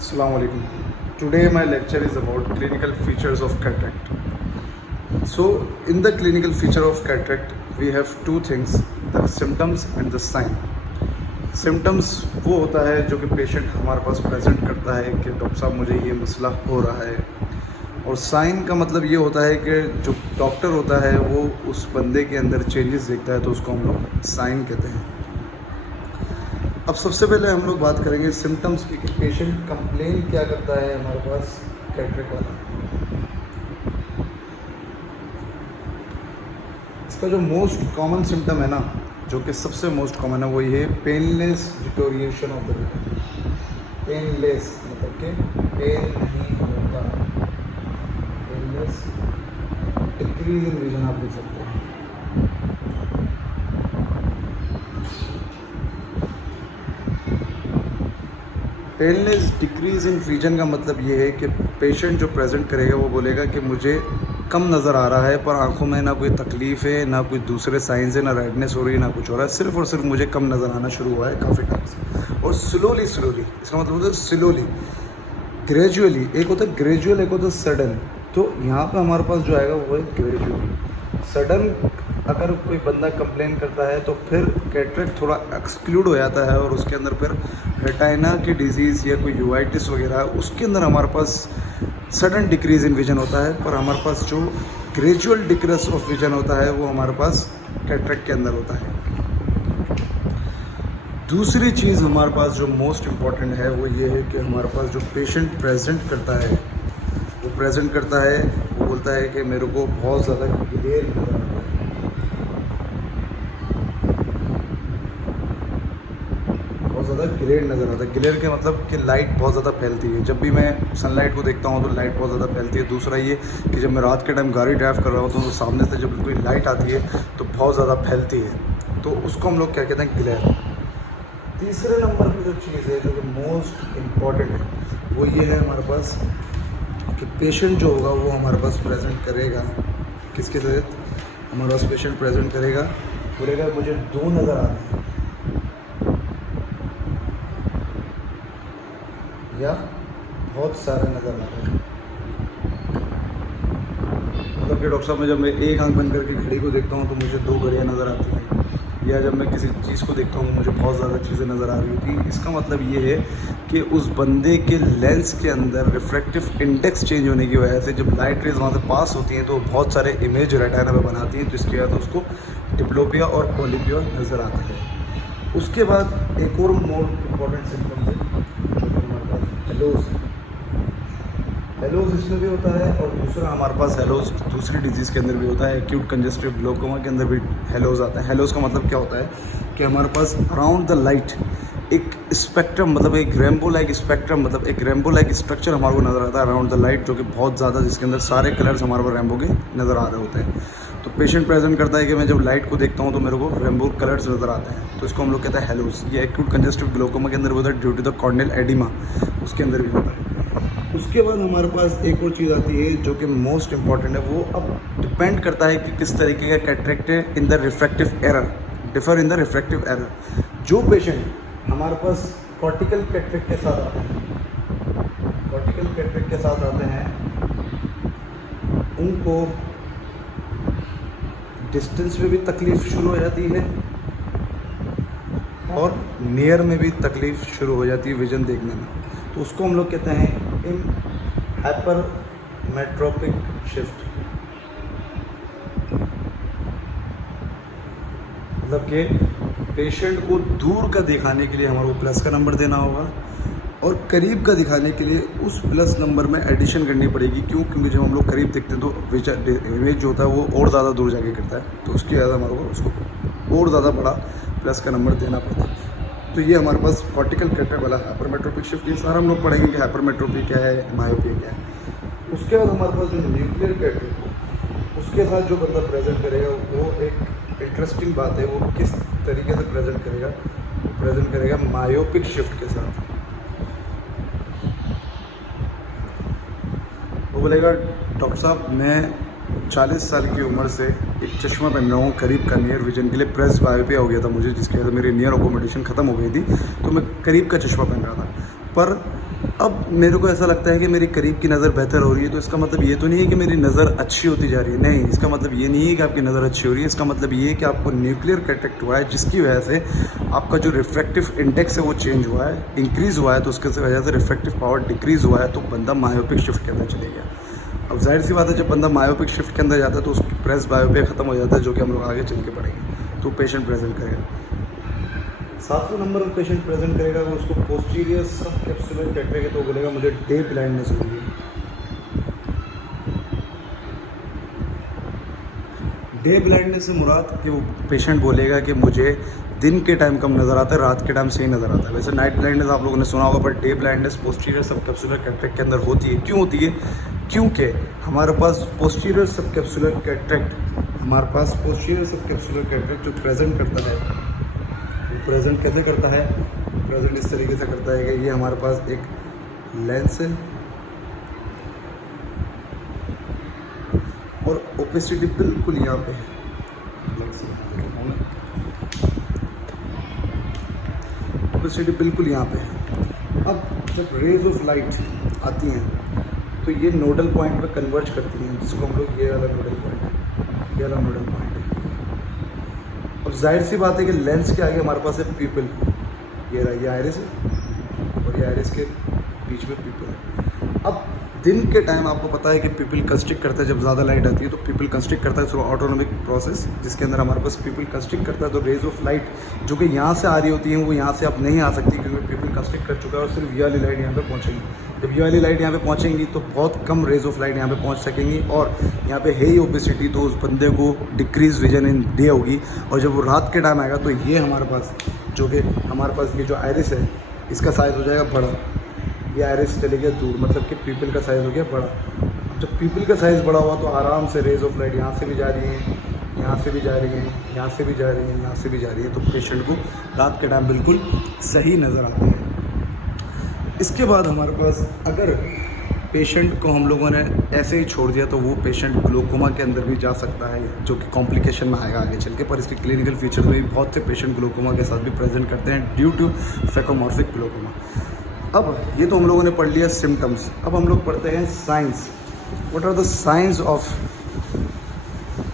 Assalamu alaikum. Today my lecture is about clinical features of cataract. So in the clinical feature of cataract we have two things, the symptoms and the sign. Symptoms वो होता है जो कि patient हमारे पास present करता है कि doctor साहब मुझे ये मसला हो रहा है, और साइन का मतलब ये होता है कि जो डॉक्टर होता है वो उस बंदे के अंदर चेंजेस देखता है, तो उसको हम लोग साइन कहते हैं। अब सबसे पहले हम लोग बात करेंगे सिम्टम्स की कि पेशेंट कंप्लेन क्या करता है हमारे पास कैटरेक्ट वाला। इसका जो मोस्ट कॉमन सिम्टम है ना, जो कि सबसे मोस्ट कॉमन है, वो ये painless deterioration of the vision. Painless मतलब कि पेन नहीं होता, पेनलेस डिक्रीज इन विजन आप देख सकते हैं। पेनलेस डिक्रीज इन विजन का मतलब ये है कि पेशेंट जो प्रेजेंट करेगा वो बोलेगा कि मुझे कम नज़र आ रहा है, पर आंखों में ना कोई तकलीफ़ है, ना कोई दूसरे साइंस है, ना रेडनेस हो रही है, ना कुछ हो रहा है, सिर्फ और सिर्फ मुझे कम नज़र आना शुरू हुआ है काफ़ी टाइम से, और स्लोली। इसका मतलब होता है स्लोली, ग्रेजुअली। एक होता है ग्रेजुअल, एक होता है सडन। तो यहाँ पे हमारे पास जो आएगा वो है ग्रेजुअली। सडन अगर कोई बंदा कंप्लेन करता है तो फिर कैटरेक्ट थोड़ा एक्सक्लूड हो जाता है, और उसके अंदर फिर रेटाइना की डिजीज़ या कोई यूआइटिस वगैरह, उसके अंदर हमारे पास सडन डिक्रीज़ इन विजन होता है। पर हमारे पास जो ग्रेजुअल डिक्रीज ऑफ विजन होता है वो हमारे पास कैटरेक्ट के अंदर होता है। दूसरी चीज़ हमारे पास जो मोस्ट इम्पॉर्टेंट है वो ये है कि हमारे पास जो पेशेंट प्रेजेंट करता है, वो बोलता है कि मेरे को बहुत ज़्यादा ग्लेयर नज़र आता है। बहुत ज़्यादा ग्लेयर नज़र आता है। ग्लेयर के मतलब कि लाइट बहुत ज़्यादा फैलती है। जब भी मैं सनलाइट को देखता हूँ तो लाइट बहुत ज़्यादा फैलती है। दूसरा ये कि जब मैं रात के टाइम गाड़ी ड्राइव कर रहा होता हूँ तो सामने से जब कोई लाइट आती है तो बहुत ज़्यादा फैलती है, तो उसको हम लोग क्या कहते हैं, ग्लेयर। तीसरे नंबर की जो चीज़ है जो कि मोस्ट इम्पॉर्टेंट है वो ये है हमारे पास कि पेशेंट जो होगा वो हमारे पास प्रेजेंट करेगा किसके साथ, हमारे पास पेशेंट प्रेजेंट करेगा, बोलेगा मुझे दो नज़र आ रहे हैं या बहुत सारे नज़र आ रहे हैं। मतलब कि डॉक्टर साहब, मैं जब मैं एक आंख बंद करके घड़ी को देखता हूँ तो मुझे दो घड़ियाँ नज़र आती हैं, या जब मैं किसी चीज़ को देखता हूँ मुझे बहुत ज़्यादा चीज़ें नज़र आ रही होती हैं। इसका मतलब ये है कि उस बंदे के लेंस के अंदर रिफ्रैक्टिव इंडेक्स चेंज होने की वजह से जब लाइट रेज वहाँ से पास होती हैं तो बहुत सारे इमेज रेटिना में बनाती हैं, तो इसके बाद उसको डिप्लोपिया और पॉलीपिया नज़र आता है। उसके बाद एक और मोर इम्पॉर्टेंट सिम्टम्स है जो कि हमारे पास हेलोज। हेलोज इसमें भी होता है, और दूसरा हमारे पास हेलोज दूसरी डिजीज़ के अंदर भी होता है। एक्यूट कंजेस्टिव ग्लोकोमा के अंदर भी हेलोज आता है। हेलोज का मतलब क्या होता है कि हमारे पास अराउंड द लाइट एक स्पेक्ट्रम, मतलब एक रेनबो लाइक स्पेक्ट्रम, मतलब एक रेनबो लाइक स्ट्रक्चर हमारे को नज़र आता है अराउंड द लाइट, जो कि बहुत ज़्यादा, जिसके अंदर सारे कलर्स हमारे को रेनबो के नज़र आ रहे होते हैं। तो पेशेंट प्रेजेंट करता है कि मैं जब लाइट को देखता हूँ तो मेरे को रेनबो कलर्स नज़र आते हैं, तो इसको हम लोग कहते हैं हेलोज। ये एक्यूट कंजेस्टिव ग्लोकोमा के अंदर भी होता है, due to the corneal edema उसके अंदर भी होता है। उसके बाद हमारे पास एक और चीज़ आती है जो कि मोस्ट इम्पॉर्टेंट है। वो अब डिपेंड करता है कि किस तरीके का कैटरेक्ट है in the refractive error, differ in the refractive error. जो पेशेंट हमारे पास कॉर्टिकल कैटरेक्ट के साथ आते हैं, उनको डिस्टेंस में भी तकलीफ़ शुरू हो जाती है और नियर में भी तकलीफ़ शुरू हो जाती है विजन देखने में, तो उसको हम लोग कहते हैं इन हाइपरमेट्रोपिक शिफ्ट। मतलब कि पेशेंट को दूर का दिखाने के लिए हमारे को प्लस का नंबर देना होगा, और करीब का दिखाने के लिए उस प्लस नंबर में एडिशन करनी पड़ेगी। क्यों? क्योंकि जब हम लोग करीब देखते हैं तो इमेज जो होता है वो और ज़्यादा दूर जाके गिरता है, तो उसकी ज़्यादा हमारे को उसको और ज़्यादा बड़ा प्लस का नंबर देना पड़ता है। तो ये हमारे पास कॉर्टिकल कैटरेक्ट वाला हाइपरमेट्रोपिक शिफ्ट, ये सारा हम लोग पढ़ेंगे कि हाइपरमेट्रोपी क्या है, मायोपिया क्या है। उसके बाद हमारे पास जो न्यूक्लियर कैटरेक्ट, उसके साथ जो बंदा प्रेजेंट करेगा वो एक इंटरेस्टिंग बात है। वो किस तरीके से प्रेजेंट करेगा मायोपिक शिफ्ट के साथ। वो बोलेगा डॉक्टर साहब, मैं 40 साल की उम्र से एक चश्मा पहन रहा हूँ करीब का, नियर विजन के लिए। प्रेस बायोपिया हो गया था मुझे, जिसकी वजह से मेरी नियर अकोमोडेशन ख़त्म हो गई थी, तो मैं करीब का चश्मा पहन रहा था। पर अब मेरे को ऐसा लगता है कि मेरी करीब की नज़र बेहतर हो रही है, तो इसका मतलब ये तो नहीं है कि मेरी नज़र अच्छी होती जा रही है, नहीं, इसका मतलब ये नहीं है कि आपकी नज़र अच्छी हो रही है, इसका मतलब ये है कि आपको न्यूक्लियर कैटरेक्ट हुआ है, जिसकी वजह से आपका जो रिफ्रैक्टिव इंडेक्स है वो चेंज हुआ है, इंक्रीज़ हुआ है, तो उसके वजह से रिफ्रैक्टिव पावर डिक्रीज़ हुआ है, तो बंदा मायोपिक शिफ्ट के अंदर चले गया। अब जाहिर सी बात है, जब बंदा मायोपिक शिफ्ट के अंदर जाता है तो उसकी प्रेस बायोपिया ख़त्म हो जाता है, जो कि हम लोग आगे चल के पढ़ेंगे। तो पेशेंट प्रेजेंट करेगा, 7वें नंबर पर पेशेंट प्रेजेंट करेगा, वो उसको पोस्टीरियर सब कैप्सुलर कैटरेक्ट है, तो बोलेगा मुझे डे ब्लाइंडनेस हो रही है। डे ब्लाइंडनेस से मुराद कि वो पेशेंट बोलेगा कि मुझे दिन के टाइम कम नज़र आता है, रात के टाइम सही नज़र आता है। वैसे नाइट ब्लाइंडनेस आप लोगों ने सुना होगा, पर डे ब्लाइंडनेस पोस्टीरियर सब कैप्सुलर कैटरेक्ट के अंदर होती है। क्यों होती है? क्योंकि हमारे पास पोस्टीरियर सब कैप्सुलर कैटरेक्ट जो प्रेजेंट करता है, वो प्रेजेंट कैसे करता है? प्रेजेंट इस तरीके से करता है कि ये हमारे पास एक लेंस है और ओपेसिटी बिल्कुल यहाँ पे है, ओपेसिटी बिल्कुल यहाँ पे है। अब जब रेज ऑफ लाइट आती हैं तो ये नोडल पॉइंट पे कन्वर्ज करती हैं, जिसको हम लोग ये वाला नोडल पॉइंट है, ये वाला नोडल पॉइंट है। अब जाहिर सी बात है कि लेंस के आगे हमारे पास है पीपल, ये रहा, ये आयरिस है और ये आयरिस के बीच में पीपल है। अब दिन के टाइम आपको पता है कि पीपल कंस्ट्रिक्ट करता है, जब ज़्यादा लाइट आती है तो पीपल कंस्ट्रिक्ट करता है थ्रू ऑटोनोमिक प्रोसेस, जिसके अंदर हमारे पास पीपल कंस्ट्रिक्ट करता है, तो रेज ऑफ लाइट जो कि यहाँ से आ रही होती हैं वो यहाँ से अब नहीं आ सकती, क्योंकि पीपल कंस्ट्रिक्ट कर चुका है, और सिर्फ ये वाली लाइट यहाँ पे पहुँचेंगी। जब ये वाली लाइट यहाँ पे पहुँचेंगी तो बहुत कम रेज ऑफ लाइट यहाँ पे पहुँच सकेंगी, और यहाँ पे है ही ओपेसिटी, तो उस बंदे को डिक्रीज विजन इन डे होगी। और जब वो रात के टाइम आएगा तो ये हमारे पास जो कि हमारे पास ये जो आयरिस है, इसका साइज़ हो जाएगा बड़ा, ये आयरिस चले गया दूर, मतलब कि पीपल का साइज़ हो गया बड़ा। जब पीपल का साइज़ बड़ा हुआ तो आराम से रेज ऑफ लाइट यहाँ से भी जा रही है, यहाँ से भी जा रही है, यहाँ से भी जा रही है, यहाँ से भी जा रही है, तो पेशेंट को रात के टाइम बिल्कुल सही नज़र आती है। इसके बाद हमारे पास अगर पेशेंट को हम लोगों ने ऐसे ही छोड़ दिया तो वो पेशेंट ग्लोकोमा के अंदर भी जा सकता है, जो कि कॉम्प्लिकेशन में आएगा आगे चल के, पर इसके क्लिनिकल फीचर्स में भी बहुत से पेशेंट ग्लोकोमा के साथ भी प्रेजेंट करते हैं ड्यू टू फैकोमॉर्फिक ग्लोकोमा। अब ये तो हम लोगों ने पढ़ लिया सिम्टम्स, अब हम लोग पढ़ते हैं science. What are the science of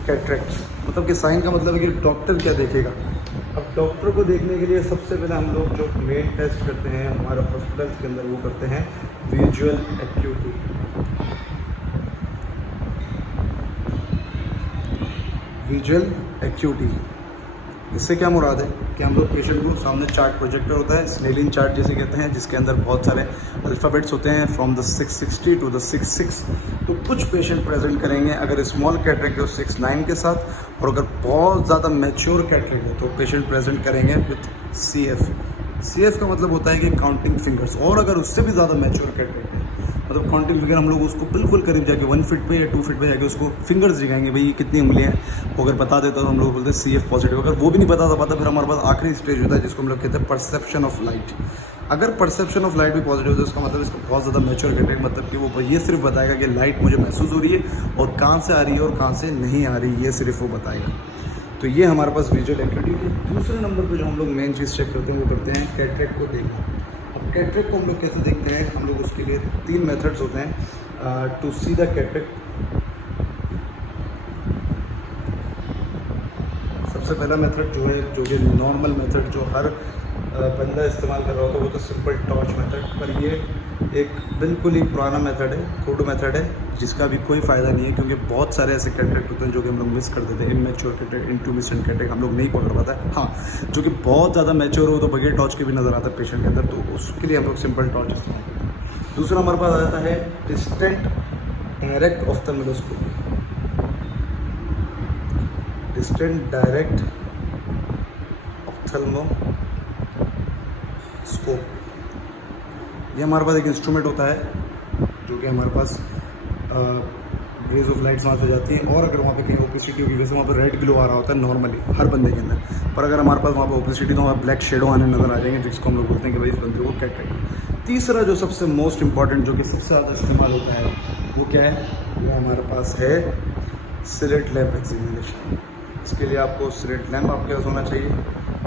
cataract? मतलब कि साइन का मतलब है कि डॉक्टर क्या देखेगा। अब डॉक्टर को देखने के लिए सबसे पहले हम लोग जो मेन टेस्ट करते हैं हमारे हॉस्पिटल्स के अंदर, वो करते हैं विजुअल एक्यूटी। विजुअल एक्यूटी, इससे क्या मुराद है कि हम लोग पेशेंट को सामने चार्ट प्रोजेक्टर होता है, स्नेलिन चार्ट जिसे कहते हैं, जिसके अंदर बहुत सारे अल्फ़ाबेट्स होते हैं फ्रॉम द 660 टू द 66। तो कुछ पेशेंट प्रेजेंट करेंगे अगर स्मॉल कैटरेक्ट है 69 के साथ, और अगर बहुत ज़्यादा मैच्योर कैटरेक्ट है तो पेशेंट प्रेजेंट करेंगे विथ CF। CF का मतलब होता है कि काउंटिंग फिंगर्स, और अगर उससे भी ज़्यादा मैच्योर कैटरेक्ट है, मतलब काउंटिंग फिंगर हम लोग उसको बिल्कुल करीब जाके 1 फीट पे या 2 फीट पे जाके उसको फिंगर्स दिखाएंगे, भाई ये कितनी उंगलियाँ हैं, वो अगर बता देता तो हम लोग बोलते हैं CF पॉजिटिव। अगर वो भी नहीं बता पाता फिर हमारे पास आखिरी स्टेज होता है जिसको हम लोग कहते हैं परसेप्शन ऑफ लाइट। अगर परसेप्शन ऑफ लाइट भी पॉजिटिव है तो उसका मतलब इसका बहुत ज़्यादा मैच्योर कैटरेक्ट, मतलब कि वो ये सिर्फ बताएगा कि लाइट मुझे महसूस हो रही है और कहाँ से आ रही है और कहाँ से नहीं आ रही, ये सिर्फ वो बताएगा। तो ये हमारे पास विजुअल एक्टिविटी है। दूसरे नंबर पर जो हम लोग मेन चीज़ चेक करते हैं वो करते हैं कैटरेक्ट को देखना। अब कैटरेक्ट को हम लोग कैसे देखते हैं? हम लोग उसके लिए 3 मेथड्स होते हैं टू सी द कैटरेक्ट। सबसे पहला मेथड जो है, जो कि नॉर्मल मेथड जो हर बंदा इस्तेमाल कर रहा होता है, वो तो सिंपल टॉर्च मेथड, पर ये एक बिल्कुल ही पुराना मेथड है, क्रूड मेथड है, जिसका भी कोई फ़ायदा नहीं है, क्योंकि बहुत सारे ऐसे कैटरेक्ट होते हैं जो कि हम लोग मिस कर देते हैं। इमेच्योर कैटरेक्ट, इंटुमिसेंट कैटरेक्ट हम लोग नहीं पकड़ पाता है। हाँ, जो कि बहुत ज़्यादा मैच्योर हो तो बगैर टॉर्च के भी नज़र आता है पेशेंट के अंदर, तो उसके लिए हम लोग सिंपल टॉर्च इस्तेमाल करते हैं। दूसरा हमारे पास आ जाता है डिस्टेंट डायरेक्ट ऑफ्थल्मोस्कोप। डिस्टेंट डायरेक्ट ऑफ्थल्मोस्कोप, ये हमारे पास एक इंस्ट्रूमेंट होता है जो कि हमारे पास रेज ऑफ लाइट्स वहाँ से जाती हैं, और अगर वहाँ पे कहीं ओपेसिटी होगी, वैसे वहाँ पे रेड ग्लो आ रहा होता है नॉर्मली हर बंदे के अंदर, पर अगर हमारे पास वहाँ पे ओपेसिटी तो वहाँ ब्लैक शेडो आने नज़र आ जाएंगे, जिसको हम लोग बोलते हैं कि भाई इस बंदे को कैटरेक्ट। तीसरा जो सबसे मोस्ट इंपॉर्टेंट, जो कि सबसे ज़्यादा इस्तेमाल होता है, वो क्या है? वो हमारे पास है स्लिट लैम्प एग्जामिनेशन। इसके लिए आपको स्लिट लैम्प आपके पास होना चाहिए,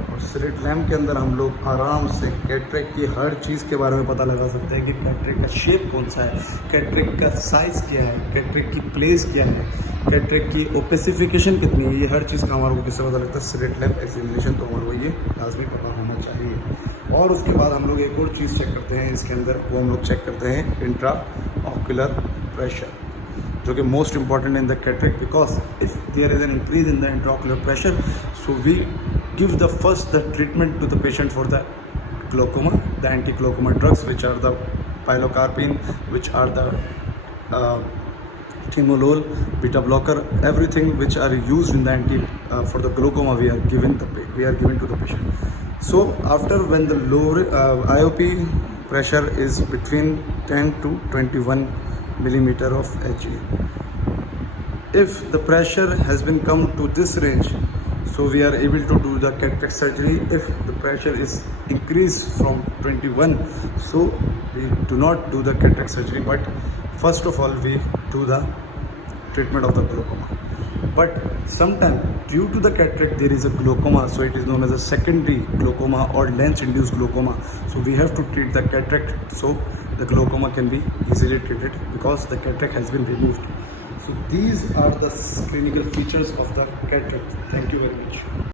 और और स्लिट लैम्प के अंदर हम लोग आराम से कैटरेक्ट की हर चीज़ के बारे में पता लगा सकते हैं कि कैटरेक्ट का शेप कौन सा है, कैटरेक्ट का साइज़ क्या है, कैटरेक्ट की प्लेस क्या है, कैटरेक्ट की ओपेसिफिकेशन कितनी है, ये हर चीज़ का हमारे को किससे पता लगता है, स्लिट लैम्प एग्जामिनेशन, तो हमारे को ये लाजमी पता होना चाहिए। और उसके बाद हम लोग एक और चीज़ चेक करते हैं इसके अंदर, वो हम लोग चेक करते हैं इंट्रा ऑक्यूलर प्रेशर, जो कि most important in the cataract, because if there is an increase in the intraocular pressure, so we give the first the treatment to the patient for the glaucoma, the anti-glaucoma drugs, which are the pilocarpine, which are the timolol, beta blocker, everything which are used in the for the glaucoma we are given to the patient. So after when the lower IOP pressure is between 10 to 21 millimeter of Hg, if the pressure has been come to this range, so we are able to do the cataract surgery. If the pressure is increased from 21, so we do not do the cataract surgery, but first of all we do the treatment of the glaucoma. But sometimes due to the cataract there is a glaucoma, so it is known as a secondary glaucoma or lens induced glaucoma, so we have to treat the cataract, so the glaucoma can be easily treated because the cataract has been removed. So these are the clinical features of the cataract. Thank you very much.